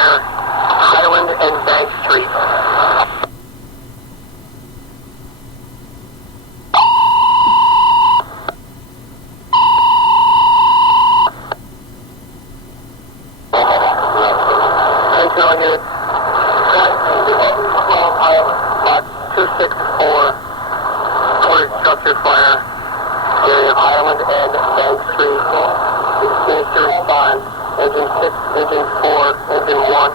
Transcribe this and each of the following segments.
fire, Highland and Bank Street. Sentinel unit, lot 264, reported structure fire, area of Highland and Bank Street. Finish to respond. Engine 6, Engine 4, Engine 1,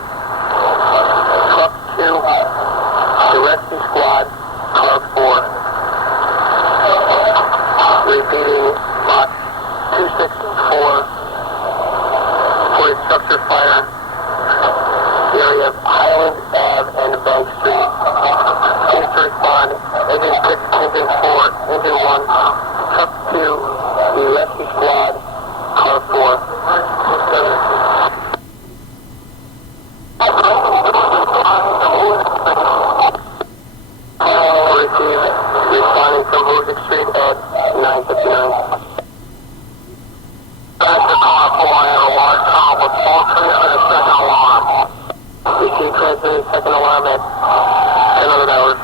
Truck 2, the rescue squad, Car 4. Repeating, lot 264, reported structure fire, area of Highland Ave and Bank Street. Finish to respond. Engine 6, Engine 4, Engine 1, Truck 2, the rescue squad, Car 4. Responding from Music Street at 9:59. Passenger car 4 had a large tunnel with poultry for the second alarm. Received transmitted second alarm at 1000 hours.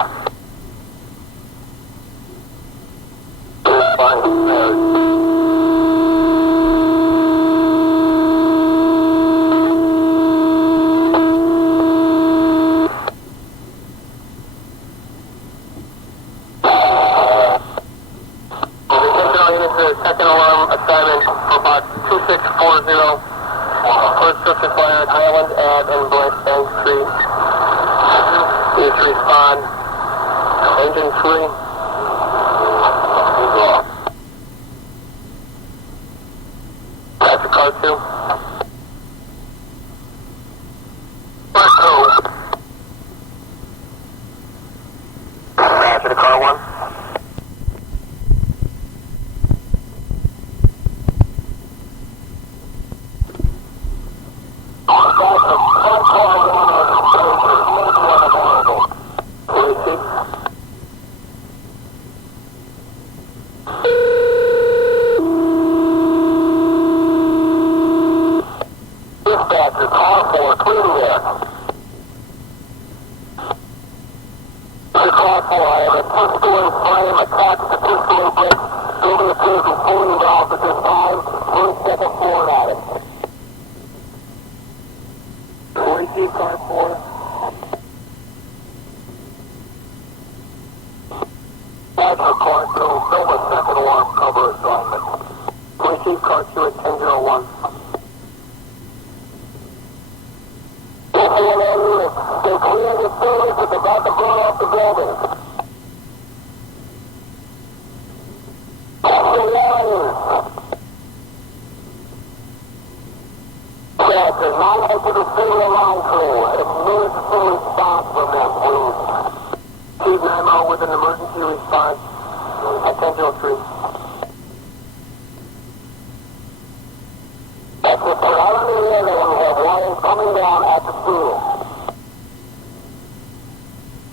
Second alarm assignment for about 2640. First structure fire at Highland Ave and Bank Street. Needs to respond. Engine 3. That's the car 2. After the car 1. Dispatcher, car 4, clear there. The car 4, I have a two-story frame attached to two-story brake. Building appears to be pulling down at this time. First, second floor at it. Receive car 4. Dispatcher, car 2, film a second alarm cover assignment. Receive car 2 at 1001. They cleared the building, but they're about to burn off the building. That's the wires. Yeah, there's not able to see the line crew. Emergency response from them, please. Chief Nemo with an emergency response at 1003. That's the preliminary area when we have wires coming down at the school.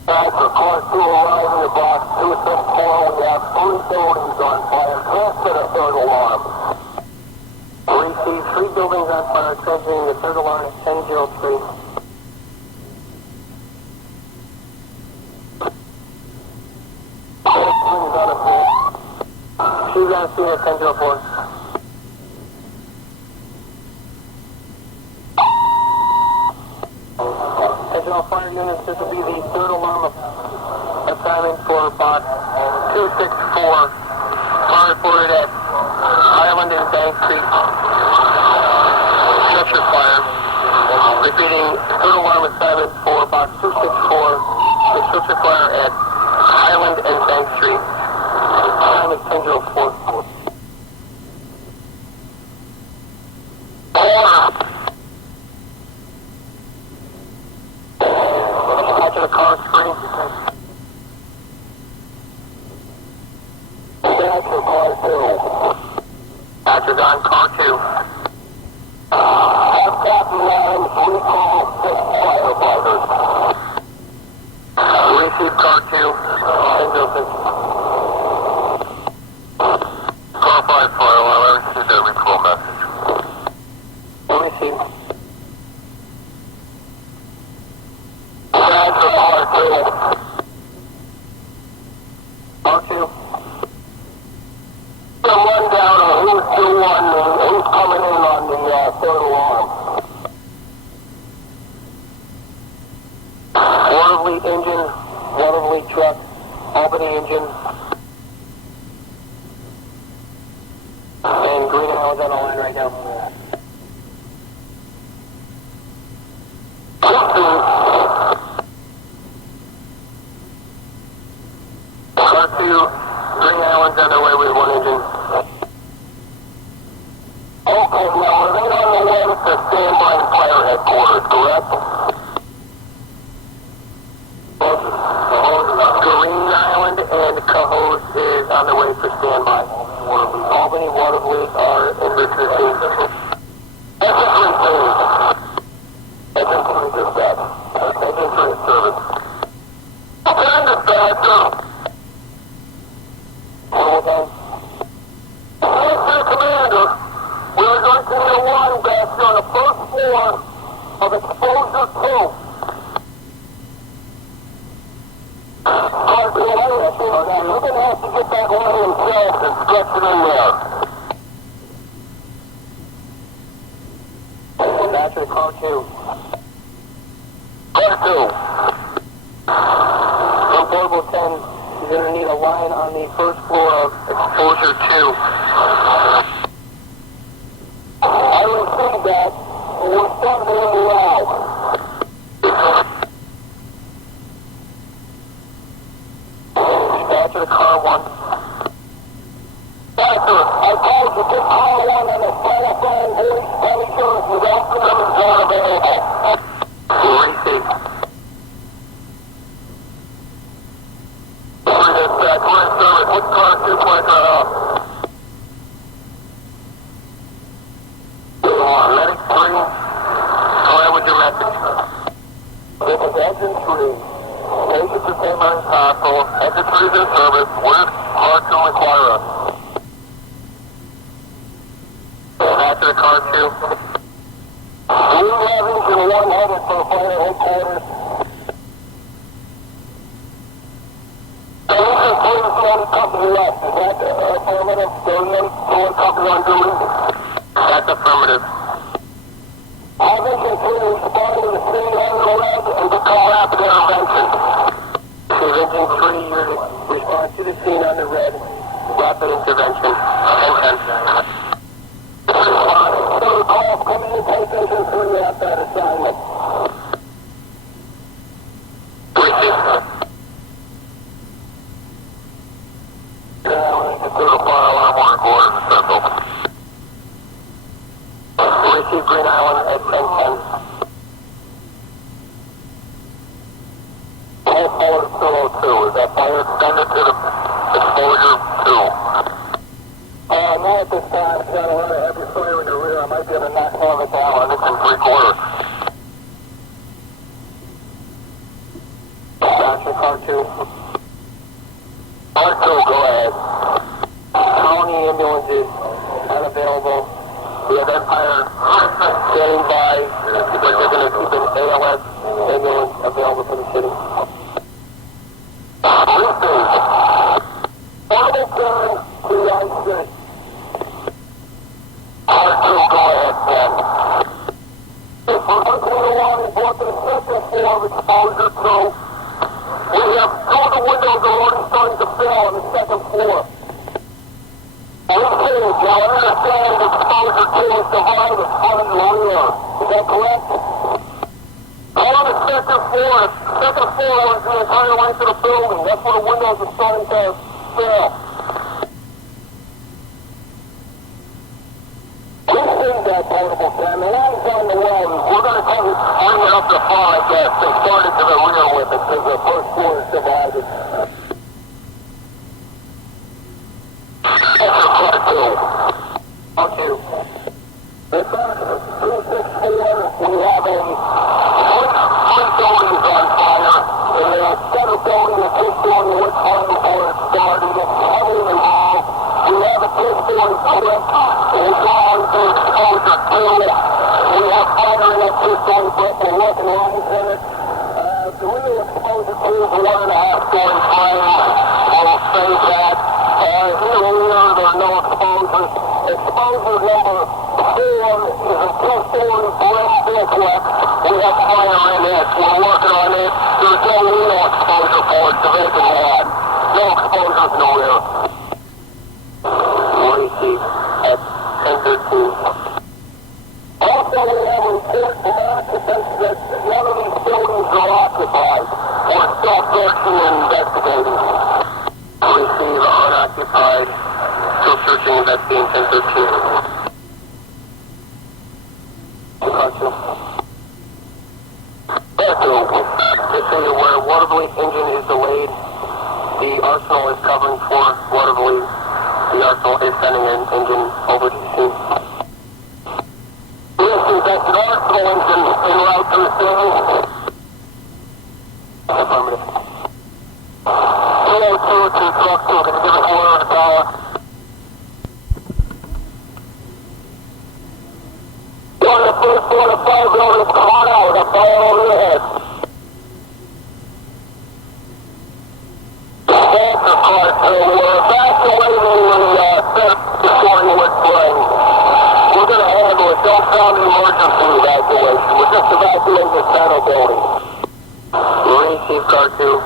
For car 2 arriving at box 264, we have 3 buildings on fire. Transfer the third alarm. Receive 3 buildings on fire, transferring the third alarm at 1003. She's on scene at 1004. Fire units, this will be the third alarm assignment for about 264. Fire reported at Highland and Bank Street. Structure fire. Repeating, third alarm assignment for about 264. The structure fire at Highland and Bank Street. Time is 1004. To the car screen. Dispatcher, car 2. Dispatcher's on car 2. Have copy line, recall 6 firefighters. Receive car 2. Car 5 fire alarm, I received a recall message. Receive. third alarm. Waterley engine, Waterley truck, Albany engine, and Green Island's on the line right now. Car 2, Green Island's underway with one engine. Okay, now are they on the way to standby fire headquarters, correct? Green Island and Cohoes is on the way for standby. Albany, Waterley are in Richard team. Engine 3 team. Engine 3 dispatch. Engine 3 service. Okay, dispatch. One more time. Mr. Commander, we are going to need a line back here on the first floor of exposure 2. You're going to have to get that line himself and stretch it in there. Dispatcher, car 2. Car 2. From portable 10, you're going to need a line on the first floor of exposure 2. I received that, and we're starting to allow. Dispatcher to car 1. Dispatcher, I called you to car 1 on the telephone voice telephone without the numbers not available. Receive. Dispatch, we're in service. What's car 2 point right off? Medic 3, go ahead with your message. This is engine 3. Agent to St. Mary's Hospital. Engine 3 is in service. Where's car 2 require us? Dispatch to car 2. We have engine 1 headed for fire headquarters. Engine 3 is the only company left. Is that affirmative? The only company on duty? That's affirmative. Have engine 3 respond to the scene on the red and become rapid intervention. Engine 3, you're to respond to the scene on the red. Rapid intervention. 10-10. So calls coming in, take engine 3 out that assignment. Receive. Consider fire alarm on record in the circle. Receive Green Island at 10-10. All forward solo 2. Is that fire extended to the exposure 2? Not at this time. It's got a lot of heavy fire in the rear. I might be able to knock some of it down. It's in 3/4. Dispatcher, car 2. Car 2, go ahead. County ambulance is unavailable. We have Empire standing by, but they're going to keep an ALS ambulance available for the city. Portable 10 to the I-6. Car 2, go ahead, Ben. We're going to the line and walk to the second floor of exposure 2. We have 2 of the windows are already starting to fail on the second floor. Now, I understand exposure 2 is divided as front and rear. Is that correct? On the second floor is the entire length of the building. That's where the windows are starting to fail. We see that portable 10. The line's on the way. We're going to bring it up to the far, I guess. They started to the rear with it because the first floor is divided. Okay. It's on 264. We have a three buildings on fire. And the center building is just on the wood farm before it started. It's heavily involved. We have a 2-story brick. It's on to exposure 2. We have fire in that 2-story brick. We're working lines in it. The real exposure 2 is a 1.5-story frame. We'll save that. In the rear, there are no exposures. Exposure number 4 is a left. We have fire in this. We're working on it. There's no real exposure for it. The vacant had. No exposures, no real. Receive at 10:13. Also, we have a report from occupants that none of these buildings are occupied. We're still searching and investigating. Receive unoccupied. Still searching and investigating 10:13. Just so you're aware, Waterville engine is delayed. The Arsenal is covering for Waterville. The Arsenal is sending an engine over to the scene. Yes, that's an Arsenal engine en route to the scene. Affirmative. 302 to truck 2, can you give us a word on the power? On the first floor of the fire building, come on out, the fire over your head. Answer car 2, we're evacuating the destroying wood flame. We're going to handle it, don't sound the emergency evacuation. We're just evacuating the center building. Receive car 2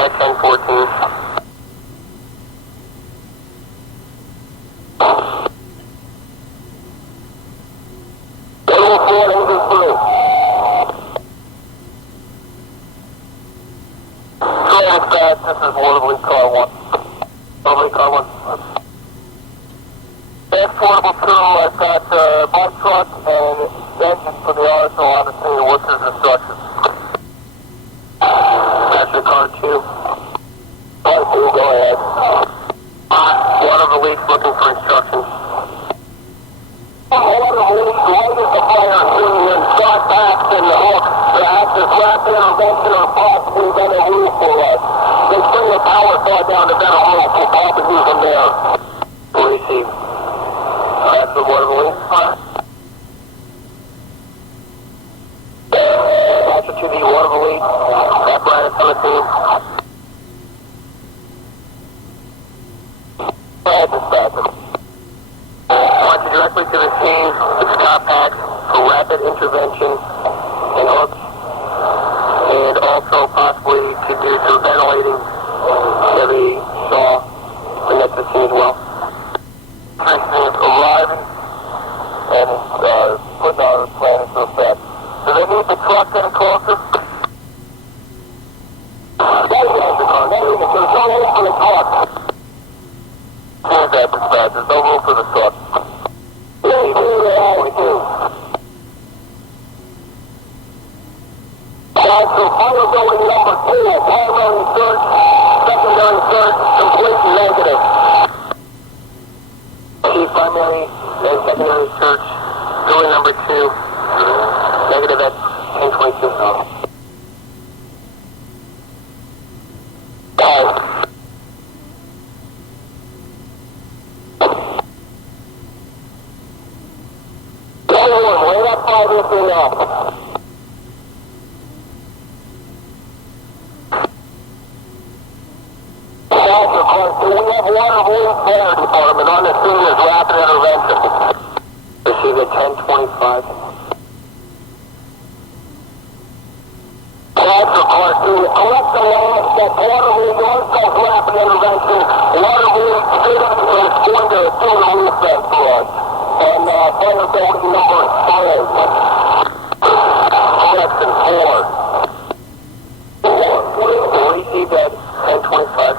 at 10:14. This is Waterville car 1. Waterville car 1. Transportable crew, I've got bus truck and engine for the Arsenal on the scene. What's his instructions? That's your car 2. Car 2, go ahead. Waterville looking for instructions. Waterville lighted the fire scene and shot backs and the hook. The actors rapid intervention are possibly better roof for us. They bring the power saw down to better roof. We'll probably use them there. Receive. That's the Waterville. Answer to the Waterville. Apparatus on the team. Go ahead, dispatcher. Launch you directly to the scene with stop packs for rapid intervention and hooks, and also possibly to do some ventilating heavy saw bring that to the scene as well. Arriving and putting our plan into effect. Do they need the truck any closer? There's no room for the truck. Here's that dispatch. There's no room for the truck. So fire building number 2, primary search, secondary search, complete negative. Chief, primary and secondary search, building number 2, negative at 10:22. Wait up 5 if you know. We have Waterville Fire Department on the scene as rapid intervention. Receive at 10:25. Answer car 2. Collect the logs that Waterville Northcoast rapid intervention. Waterville City is going to do the roof vent for us. On fire building number 3. Correction 4. Receive at 10:25.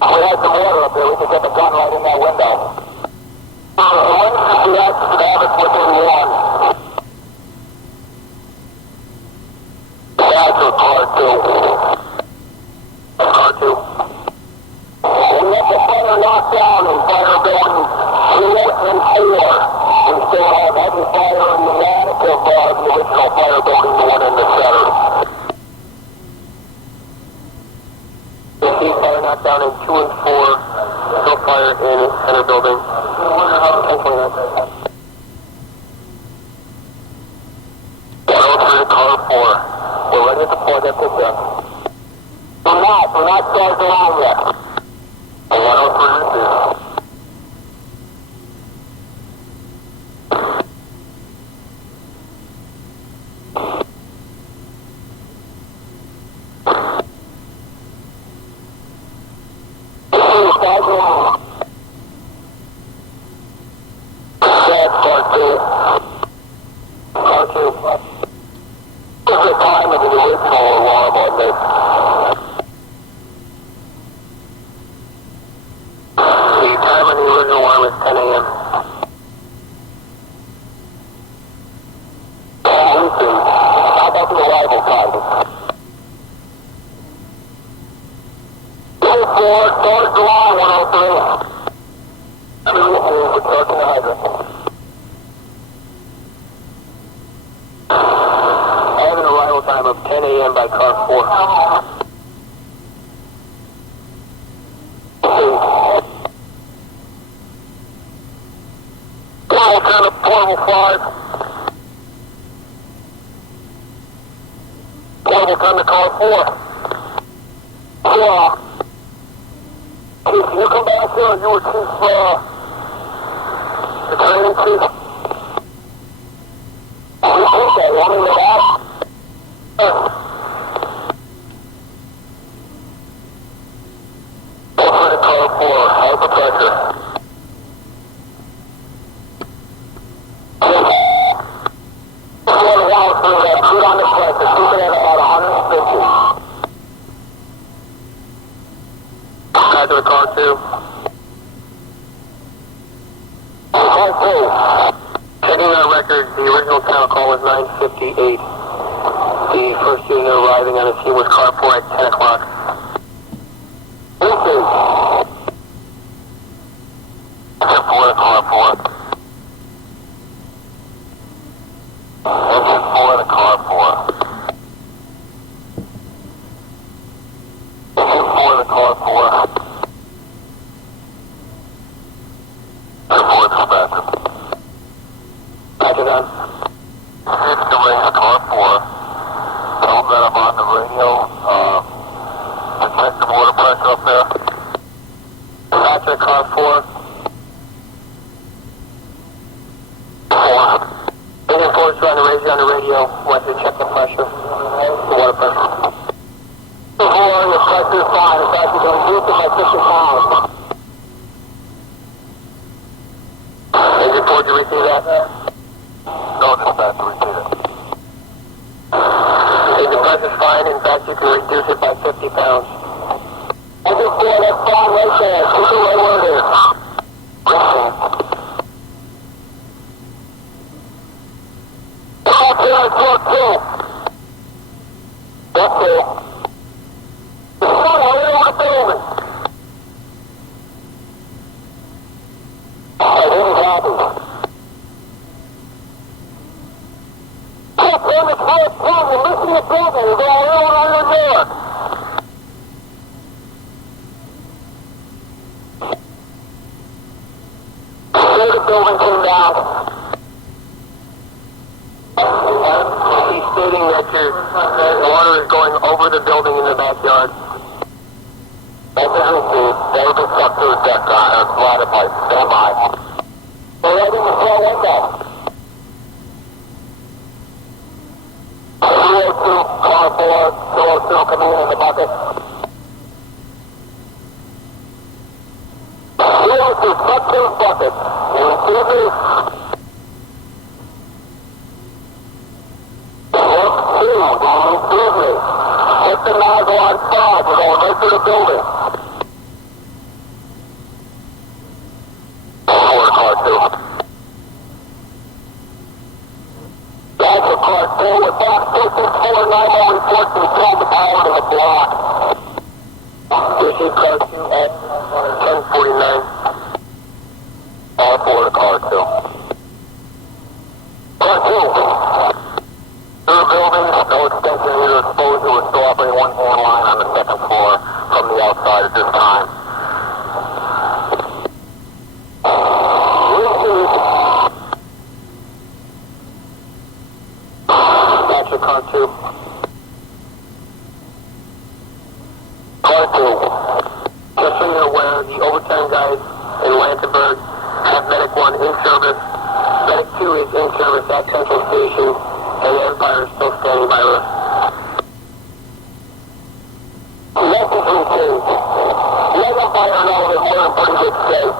We had some water up there. We could get the gun right in that window. Emergency access to the cars within one. That's a car two. Car two. We have the fire knocked down in fire building 3 and 4. We still have heavy fire in the attic of the original fire building, the one in the center. We see fire knocked down in 2 and 4. Still fire in center building. 1029. Car 4. We're ready at the point that picked up. We're not charged around yet. 103. Of 10 a.m. by car 4. Kind of portable 5. Portable time to car 4. Yeah. Can you come back here and you were chief, the training chief? Okay, want me to ask? The original time call was 9:58. The first unit arriving on the scene was car 4 at 10 o'clock. Engine 4 to car 4. Engine 4 to car 4. Engine 4 to car 4. Car 4 dispatcher. Roger that. It's delayed to car 4. Tell them that I'm on the radio. Check the water pressure up there. Roger, car 4. 4. Engine 4 is trying to raise you on the radio. Want you to check the pressure. The water pressure. 4, your pressure is fine. In fact, you're going to reduce it by 50 pounds. Engine 4, did you receive that? No, dispatch, repeat it. The pressure's fine. In fact, you can reduce it by 50 pounds. Engine 4, that's fine right there. Keep it right where it is. Talk to us, talk to. That's it. Hurry on the building. I didn't happen. Listen to the building, we're going on the north. See the building came down. He's stating that your water is going over the building in the backyard. That doesn't see. They will be stuck through the deck on a ladder pipe. Stand by. We're ready to throw window. Car 4, still coming in the bucket. 02, cut 2 bucket. You receive me? Work 2, you receive me? Put the nozzle on 5, we're going right to the building. 4 car 2. 9-1 reports we killed the pilot in the block. Issue car 2 at 1049. All four to car 2. Car 2. Two buildings, no extension either exposed. We're still operating one hand line on the second floor from the outside at this time. That's your car 2. Car 2. Just so you're aware, the overtime guys in Lantenberg have Medic 1 in service. Medic 2 is in service at Central Station, and the Empire is still standing by us. Message received. Let Empire know that we're in pretty good shape.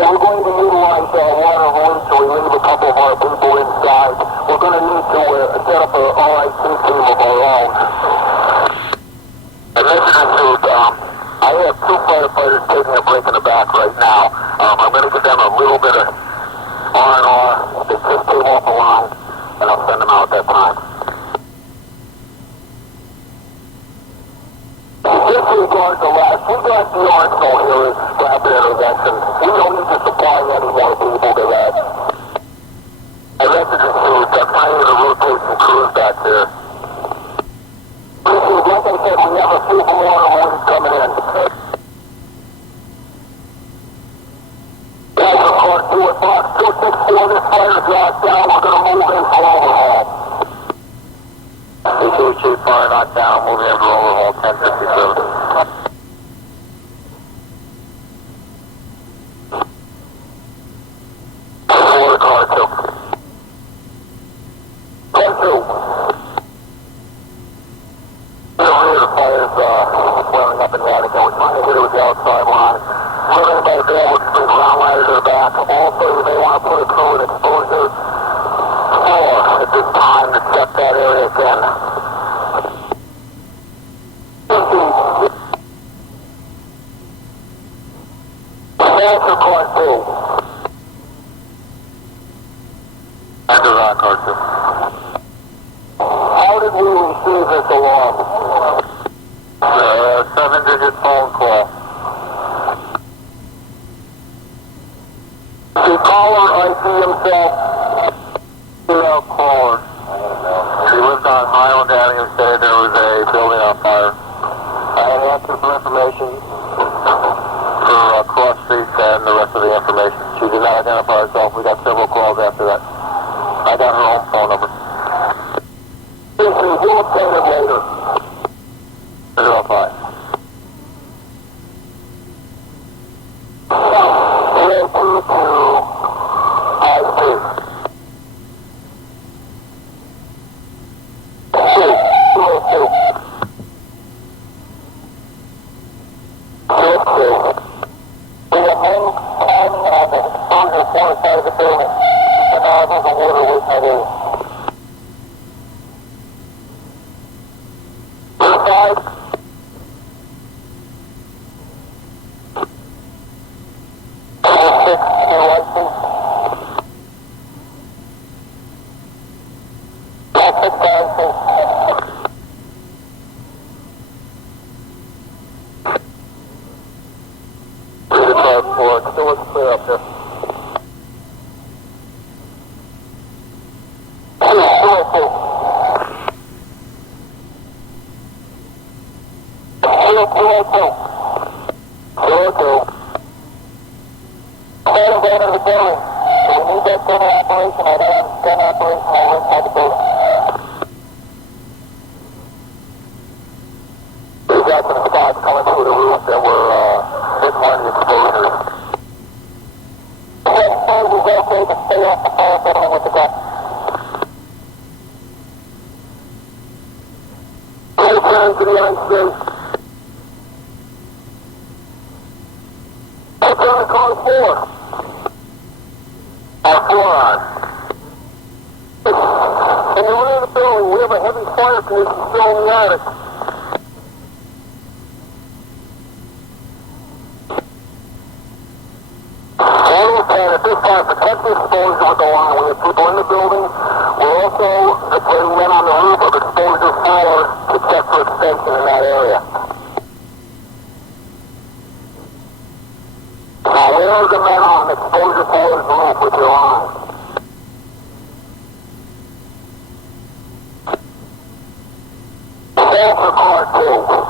We're going to utilize water release to relieve a couple of our people inside. We're going to need to set up an RIT team of our own. And this is I have two firefighters taking a break in the back right now. I'm going to give them a little bit of R&R. They just came off the line, and I'll send them out at that time. Disregard the last. We got the arsenal here as rapid intervention. We don't need to supply any more people to that. I message received. I'm trying to rotate some crews back there. Like I said, we have a few more ones coming in. Guys, report 2 at box 264. This fire dropped down. We're going to move in for overhaul. Chief fire knocked down. Moving in for overhaul 1057. How did we receive this alarm? 7-digit phone call. The caller ID himself. Female caller. She lived on Highland Ave and said there was a building on fire. I have answers for information for cross streets and the rest of the information. She did not identify herself. We got several calls after that. I got her own phone number. We'll obtain it later. 05. Still looking clear up there. We got some spots coming through the roof that were hitting one of the exposures. Okay to stay off the fire settlement with the gun. to the IC. What's on car 4? Car 4 on. In the rear of the building, we have a heavy fire condition still in the attic. At this time, protect the exposure with the line. We have people in the building. We're also putting men on the roof of exposure 4 to check for extension in that area. Now, where are the men on exposure 4's roof with your line? Stand for car 2.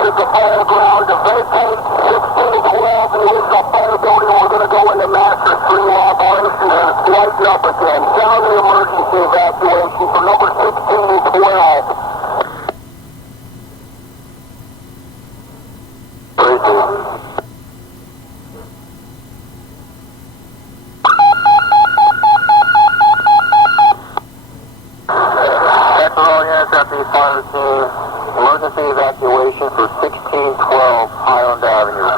Is the fire ground to vacate 1612 and the original fire building. We're going to go into master stream operation and lighten up again. Sound the emergency evacuation for number 1612. That's all units at the fire scene. Emergency evacuation for 1612 Highland Avenue.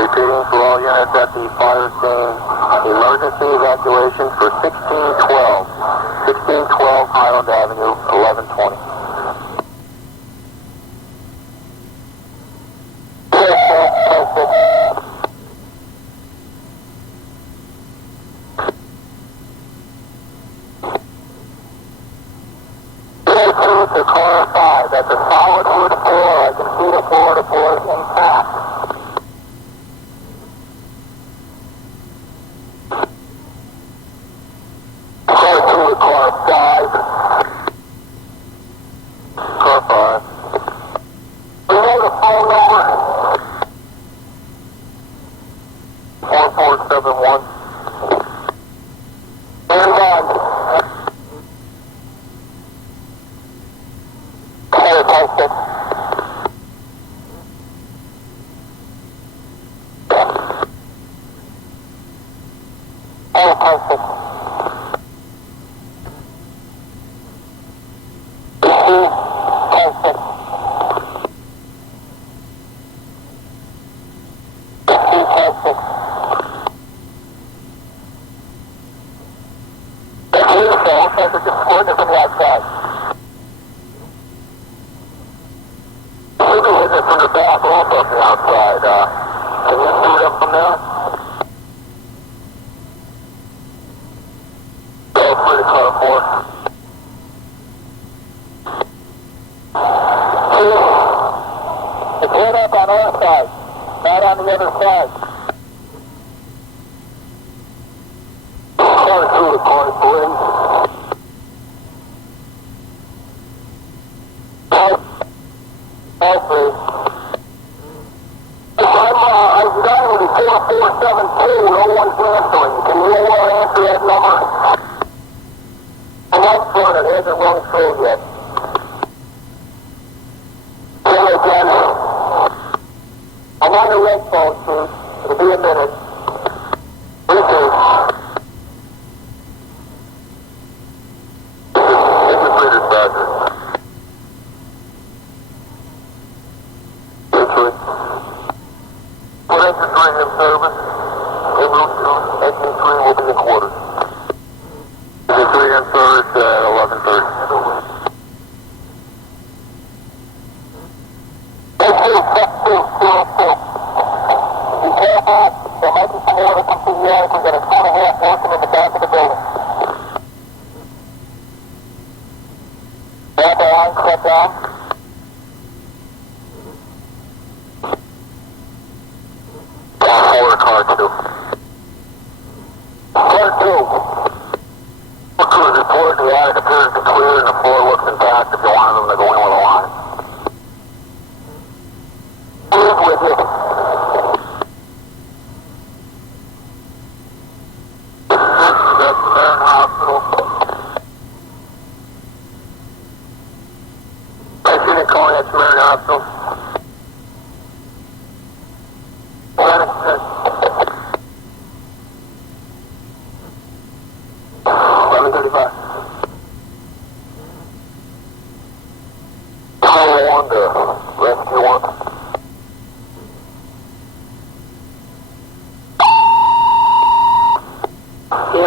Repeating for all units at the fire scene. Emergency evacuation for 1612. 1612 Highland Avenue, 1120. To car 5, that's a solid wood floor. I can see the floor to floor intact. Car 2 to car 5. Car 5. We know the phone number. 4471. And from the back off of the outside. Can you see it up from there? Go for the car 4. It's lit up on our side, not on the other side. Car 2 to car 3. I'm dialing 4472, no one's answering. Can you answer that number? I'm up front, it hasn't run through yet. Say it again. I'm on the red phone, Chief. It'll be a minute. Repeat. This is British Badger. Put engine 3 in service. En route 2, engine 3 will be in quarters. Engine 3 in service at 11:30. Be careful. There might be some water come through the attic. We've got a 2.5 working in the back of the building. Grab the line, shut down. Car 2. Car 2. Crews report the attic appears to be clear and the floor looks intact if you wanted them to go in with a line. Who's with you? That's Marin Hospital. I see the call, that's Marin Hospital.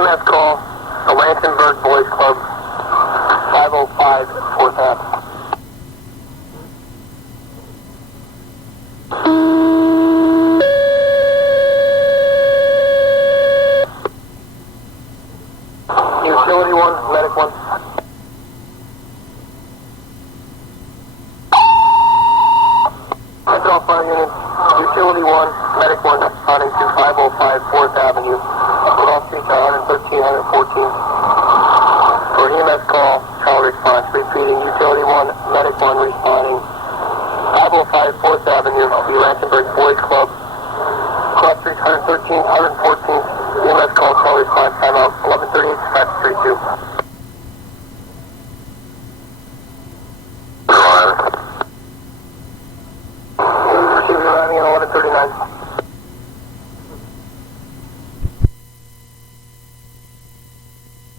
EMS call, the Lansingburg Boys Club, 505 4th Ave. Utility 1, medic 1. Central Fire Unit, Utility 1, medic 1, responding to 505 4th Avenue. Cross streets 113, 114. For EMS call, call response. Repeating, Utility 1, medic 1 responding. 505 4th Avenue, the Lansingburg Boys Club. Cross streets 113, 114. EMS call response. Time out 1138, dispatch 32. Receiving arriving at 1139.